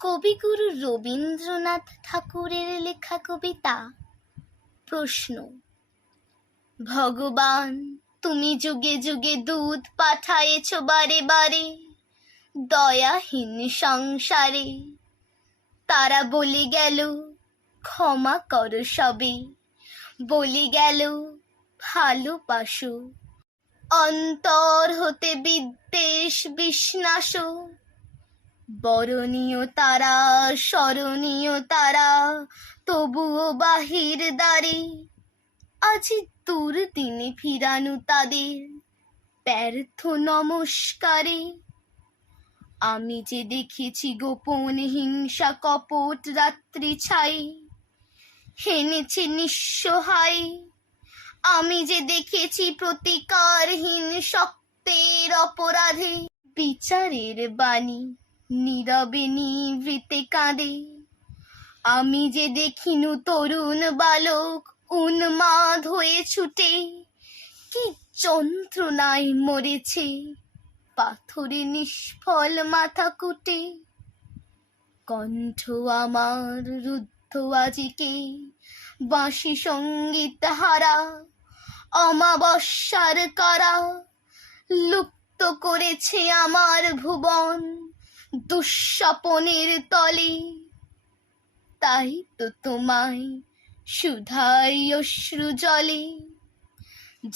কবিগুরু রবীন্দ্রনাথ ঠাকুরের লেখা কবিতা। প্রশ্ন: ভগবান, তুমি যুগে যুগে দূত পাঠায়েছ বারে বারে দয়াহীন সংসারে। তারা বলে গেল ক্ষমা করো সবে, বলে গেল ভালোবাসো। অন্তর হতে বিদ্বেষ বিষ্ণাস, বরণীয় তারা স্মরণীয় তারা, তবুও বাহির দ্বারে আজি দুর্দিনে ফিরানু তাদের ব্যর্থ নমস্কারে। আমি যে দেখেছি গোপন হিংসা কপট রাত্রি ছাই, হেনেছে নিঃসহায়। আমি যে দেখেছি প্রতিকারহীন শক্তের অপরাধে বিচারের বাণী নীরবে নিভৃতে কাঁদে। আমি যে দেখিনু তরুণ বালক উন্মাদ হয়ে ছুটে, কি যন্ত্রণায় মরেছে পাথরে নিষ্ফল মাথা কুটে। কণ্ঠ আমার রুদ্ধ আজিকে বাঁশি সঙ্গীত হারা, অমাবস্যার কারা লুপ্ত করেছে আমার ভুবন দুঃস্বপনের তলে। তাই তো তোমায় সুধাই অশ্রু জলে,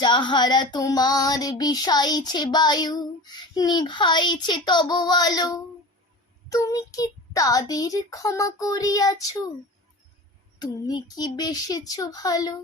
যাহারা তোমার বিষাইছে বায়ু নিভাইছে তব আলো। তুমি কি তাদের ক্ষমা করিয়াছ? তুমি কি বেসেছ ভালো?